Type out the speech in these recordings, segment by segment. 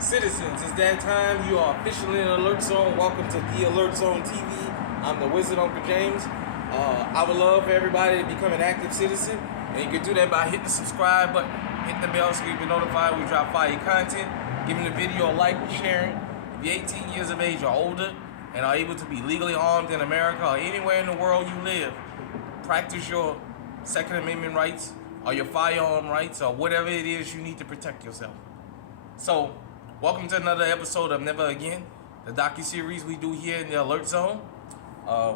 Citizens, it's that time. You are officially in Alert Zone. Welcome to the Alert Zone TV. I'm the Wizard Uncle James. I would love for everybody to become an active citizen, and you can do that by hitting the subscribe button, hit the bell so you can be notified when we drop fire content, giving the video a like, sharing. If you're 18 years of age or older and are able to be legally armed in America or anywhere in the world you live, practice your Second Amendment rights or your firearm rights or whatever it is you need to protect yourself. So, welcome to another episode of Never Again, the docu-series we do here in the Alert Zone.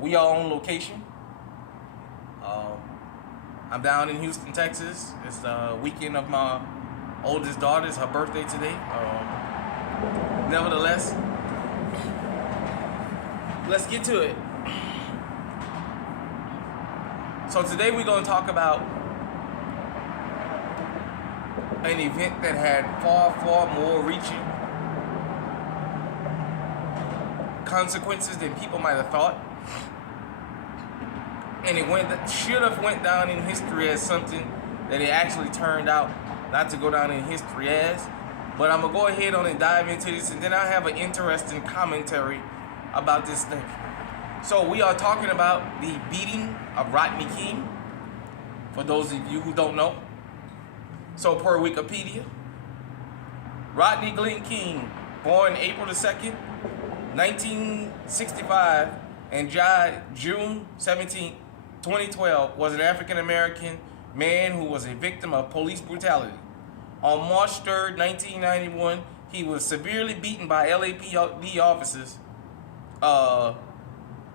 We are on location. I'm down in Houston, Texas. It's the weekend of my oldest daughter's, her birthday today. Nevertheless, let's get to it. So today we're going to talk about an event that had far more reaching consequences than people might have thought, and it should have went down in history as something that it actually turned out not to go down in history as. But I'm gonna go ahead on and dive into this, and then I have an interesting commentary about this thing. So we are talking about the beating of Rodney King, for those of you who don't know. So per Wikipedia, Rodney Glenn King, born April the 2nd, 1965, and died June 17, 2012, was an African-American man who was a victim of police brutality. On March 3rd, 1991, he was severely beaten by LAPD officers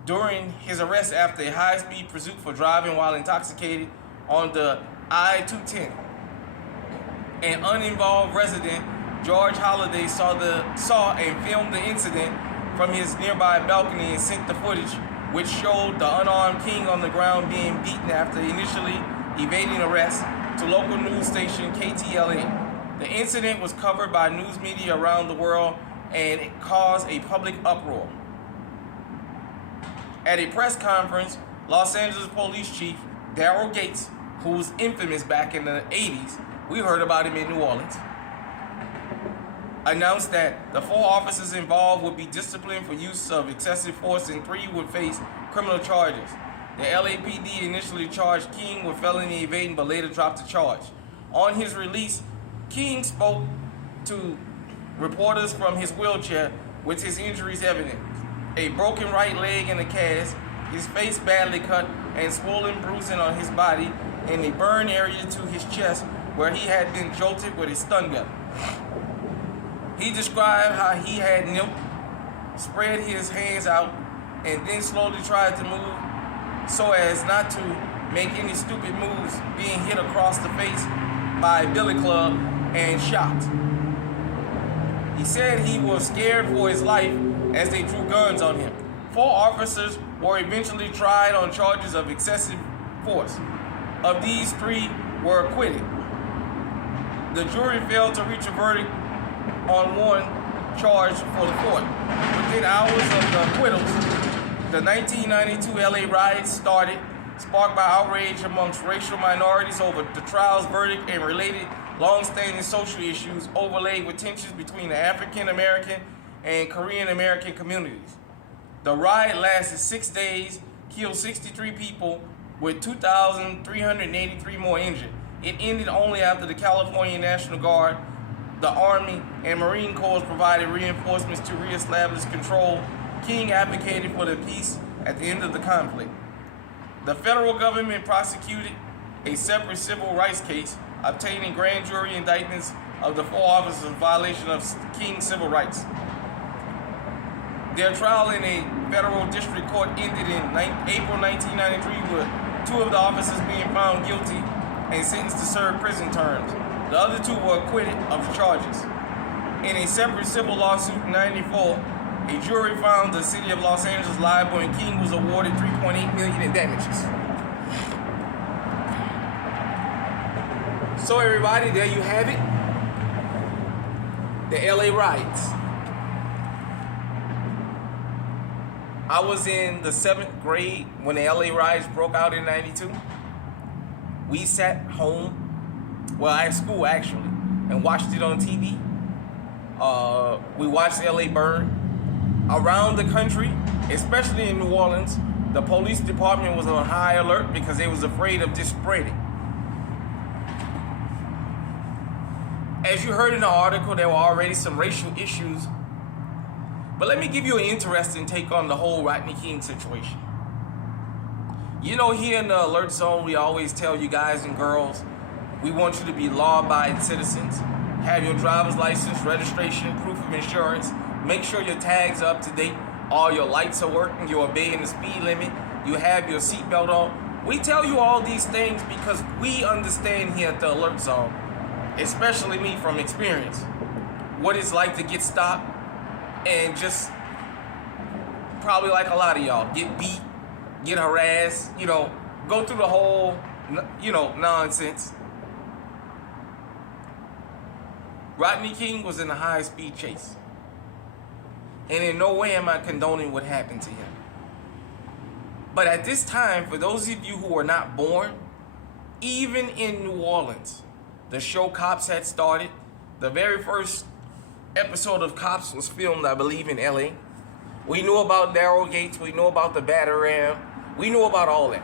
during his arrest after a high-speed pursuit for driving while intoxicated on the I-210. An uninvolved resident, George Holliday, saw and filmed the incident from his nearby balcony and sent the footage, which showed the unarmed King on the ground being beaten after initially evading arrest, to local news station KTLA. The incident was covered by news media around the world, and it caused a public uproar. At a press conference, Los Angeles Police Chief Daryl Gates, who was infamous back in the 80s, we heard about him in New Orleans, announced that the 4 officers involved would be disciplined for use of excessive force and 3 would face criminal charges. The LAPD initially charged King with felony evading but later dropped the charge. On his release, King spoke to reporters from his wheelchair with his injuries evident: a broken right leg in a cast, his face badly cut and swollen bruising on his body, and a burn area to his chest where he had been jolted with a stun gun. He described how he had knelt, spread his hands out, and then slowly tried to move so as not to make any stupid moves, being hit across the face by a billy club and shocked. He said he was scared for his life as they drew guns on him. 4 officers were eventually tried on charges of excessive force. Of these, 3 were acquitted. The jury failed to reach a verdict on one charge for the 4th. Within hours of the acquittals, the 1992 LA riots started, sparked by outrage amongst racial minorities over the trial's verdict and related long-standing social issues overlaid with tensions between the African-American and Korean-American communities. The riot lasted 6 days, killed 63 people, with 2,383 more injured. It ended only after the California National Guard, the Army, and Marine Corps provided reinforcements to reestablish control. King advocated for the peace at the end of the conflict. The federal government prosecuted a separate civil rights case, obtaining grand jury indictments of the 4 officers in violation of King's civil rights. Their trial in a federal district court ended in April 1993 with 2 of the officers being found guilty and sentenced to serve prison terms. The other 2 were acquitted of the charges. In a separate civil lawsuit in 1994, a jury found the city of Los Angeles liable, and King was awarded $3.8 million in damages. So everybody, there you have it. The LA riots. I was in the 7th grade when the LA riots broke out in 92. We sat home, well, at school actually, and watched it on TV. We watched LA burn. Around the country, especially in New Orleans, the police department was on high alert because they was afraid of just spreading. As you heard in the article, there were already some racial issues. But let me give you an interesting take on the whole Rodney King situation. You know, here in the alert zone, we always tell you guys and girls, we want you to be law-abiding citizens. Have your driver's license, registration, proof of insurance. Make sure your tags are up to date. All your lights are working. You're obeying the speed limit. You have your seatbelt on. We tell you all these things because we understand here at the alert zone, especially me from experience, what it's like to get stopped and just probably like a lot of y'all get beat, get harassed, go through the whole, nonsense. Rodney King was in a high-speed chase. And in no way am I condoning what happened to him. But at this time, for those of you who were not born, even in New Orleans, the show Cops had started. The very first episode of Cops was filmed, I believe, in LA. We knew about Daryl Gates. We knew about the batter ram. We knew about all that.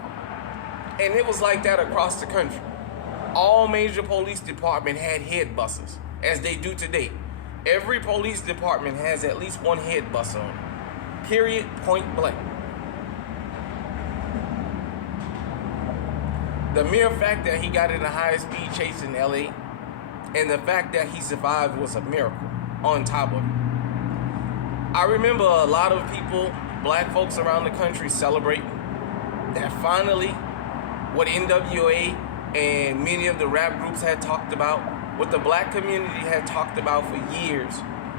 And it was like that across the country. All major police departments had head busters, as they do today. Every police department has at least one head buster on it. Period, point blank. The mere fact that he got in a high-speed chase in LA and the fact that he survived was a miracle on top of it. I remember a lot of people, black folks around the country, celebrating that finally what NWA and many of the rap groups had talked about, what the black community had talked about for years,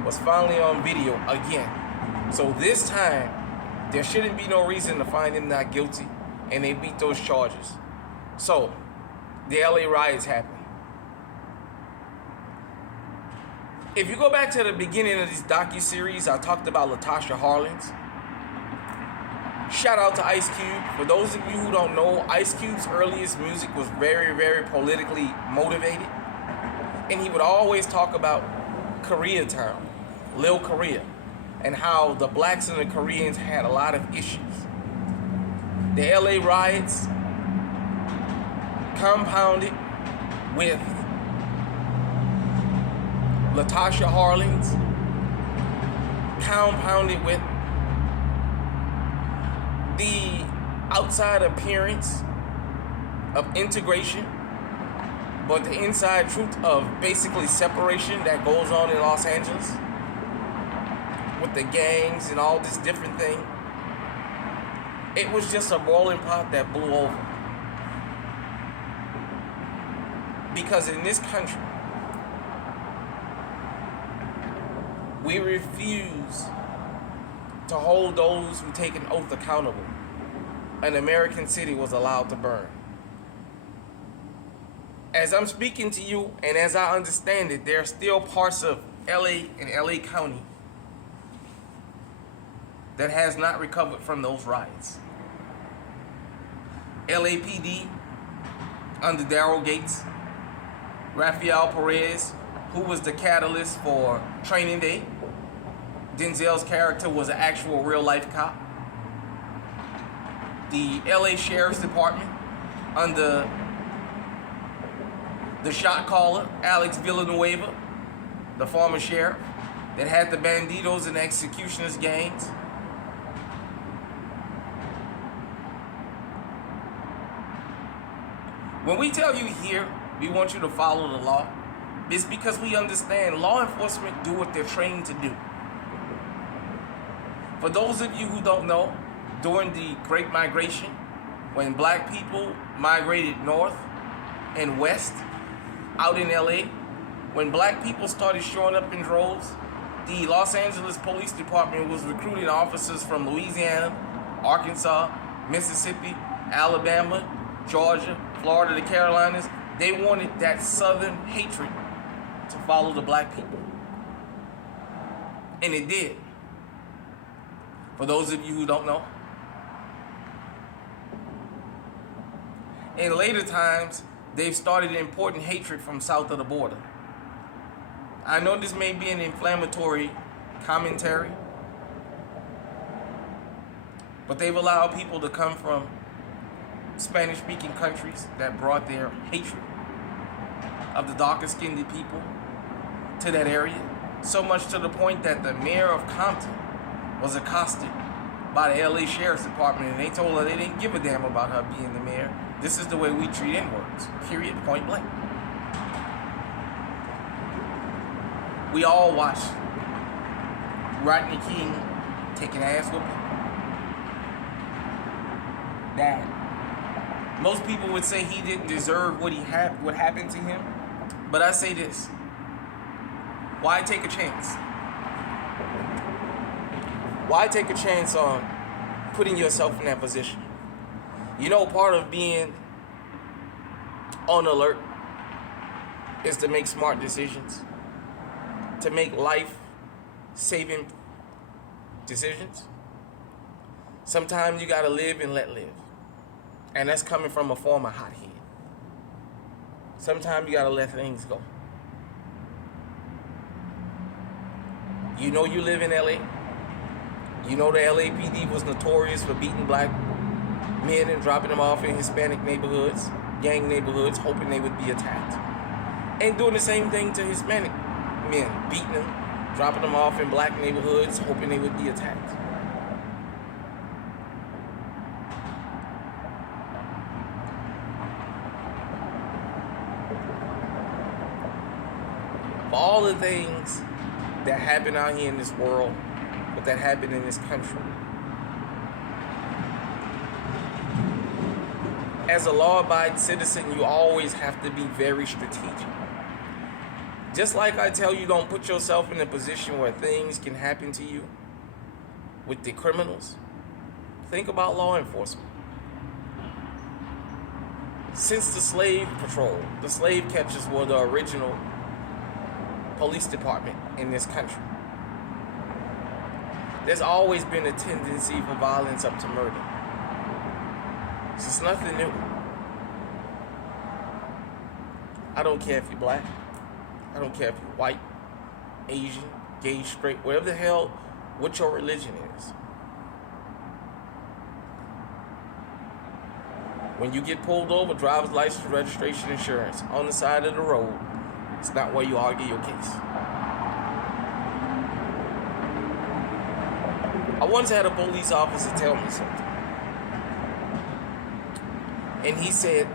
was finally on video again. So this time, there shouldn't be no reason to find him not guilty, and they beat those charges. So, the LA riots happened. If you go back to the beginning of this docuseries, I talked about Latasha Harlins. Shout out to Ice Cube. For those of you who don't know, Ice Cube's earliest music was very, very politically motivated. And he would always talk about Koreatown, Lil Korea, and how the blacks and the Koreans had a lot of issues. The LA riots compounded with Latasha Harlins, compounded with the outside appearance of integration, but the inside truth of basically separation that goes on in Los Angeles with the gangs and all this different thing. It was just a boiling pot that blew over. Because in this country, we refuse to hold those who take an oath accountable. An American city was allowed to burn. As I'm speaking to you, and as I understand it, there are still parts of LA and LA County that has not recovered from those riots. LAPD, under Daryl Gates, Rafael Perez, who was the catalyst for Training Day. Denzel's character was an actual real-life cop. The LA Sheriff's Department, under the shot caller, Alex Villanueva, the former sheriff, that had the banditos and the executionist gangs. When we tell you here, we want you to follow the law, it's because we understand law enforcement do what they're trained to do. For those of you who don't know, during the Great Migration, when black people migrated north and west, out in LA, when black people started showing up in droves, the Los Angeles Police Department was recruiting officers from Louisiana, Arkansas, Mississippi, Alabama, Georgia, Florida, the Carolinas. They wanted that southern hatred to follow the black people. And it did. For those of you who don't know. In later times, they've started importing hatred from south of the border. I know this may be an inflammatory commentary, but they've allowed people to come from Spanish-speaking countries that brought their hatred of the darker-skinned people to that area. So much to the point that the mayor of Compton was accosted by the LA Sheriff's Department, and they told her they didn't give a damn about her being the mayor. This is the way we treat N-words, period, point blank. We all watched Rodney King take an ass whooping. That most people would say he didn't deserve what happened to him. But I say this. Why take a chance? Why take a chance on putting yourself in that position? You know, part of being on alert is to make smart decisions, to make life-saving decisions. Sometimes you gotta live and let live. And that's coming from a former hothead. Sometimes you gotta let things go. You know you live in LA. You know the LAPD was notorious for beating black men and dropping them off in Hispanic neighborhoods, gang neighborhoods, hoping they would be attacked. And doing the same thing to Hispanic men, beating them, dropping them off in black neighborhoods, hoping they would be attacked. For all the things that happen out here in this world, but that happen in this country, as a law-abiding citizen, you always have to be very strategic. Just like I tell you, don't put yourself in a position where things can happen to you with the criminals. Think about law enforcement. Since the slave patrol, the slave catchers were the original police department in this country, there's always been a tendency for violence up to murder. So it's nothing new. I don't care if you're black. I don't care if you're white, Asian, gay, straight, whatever the hell, what your religion is. When you get pulled over, driver's license, registration, insurance, on the side of the road, it's not where you argue your case. I once had a police officer tell me something. And he said,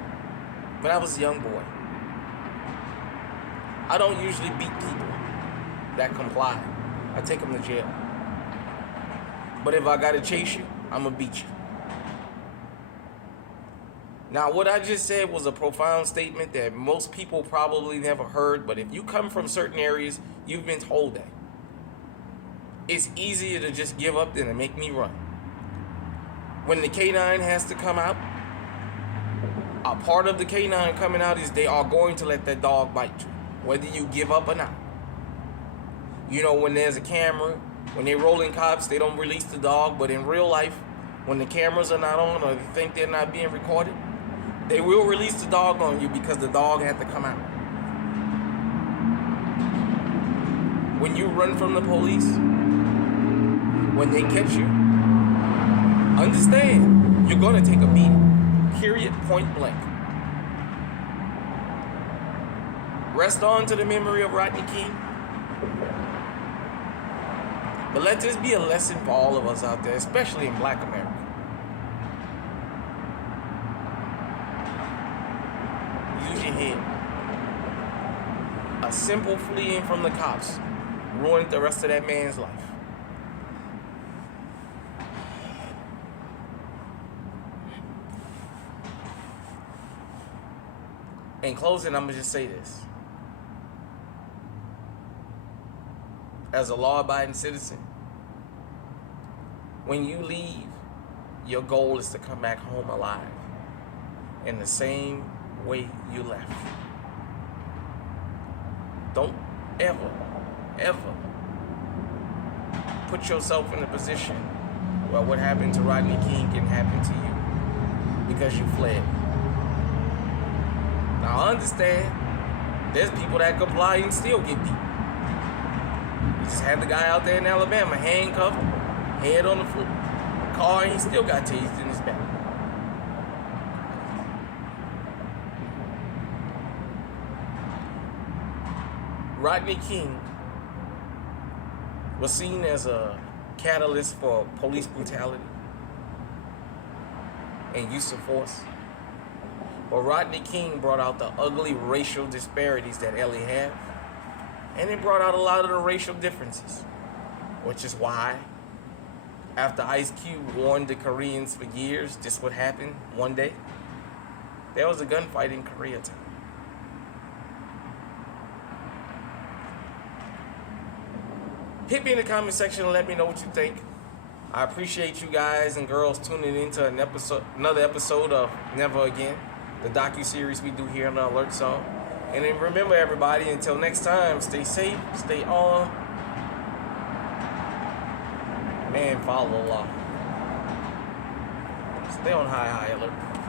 when I was a young boy, I don't usually beat people that comply. I take them to jail. But if I gotta chase you, I'm gonna beat you. Now, what I just said was a profound statement that most people probably never heard, but if you come from certain areas, you've been told that. It's easier to just give up than to make me run. When the canine has to come out, a part of the canine coming out is they are going to let that dog bite you, whether you give up or not. You know, when there's a camera, when they're rolling cops, they don't release the dog, but in real life, when the cameras are not on or they think they're not being recorded, they will release the dog on you because the dog had to come out. When you run from the police, when they catch you, understand, you're going to take a beating. Period, point blank. Rest on to the memory of Rodney King. But let this be a lesson for all of us out there, especially in Black America. Use your head. A simple fleeing from the cops ruined the rest of that man's life. In closing, I'm going to just say this. As a law-abiding citizen, when you leave, your goal is to come back home alive in the same way you left. Don't ever, ever put yourself in a position where what happened to Rodney King can happen to you because you fled. Now, I understand there's people that comply and still get beat. just had the guy out there in Alabama handcuffed, head on the car, and he still got tased in his back. Rodney King was seen as a catalyst for police brutality and use of force. But Rodney King brought out the ugly racial disparities that LA have, and it brought out a lot of the racial differences, which is why, after Ice Cube warned the Koreans for years this would happen one day, there was a gunfight in Koreatown. Hit me in the comment section and let me know what you think. I appreciate you guys and girls tuning into another episode of Never Again, the docu-series we do here on the Alert Zone. And then remember, everybody, until next time, stay safe, stay on, and follow the law. Stay on high alert.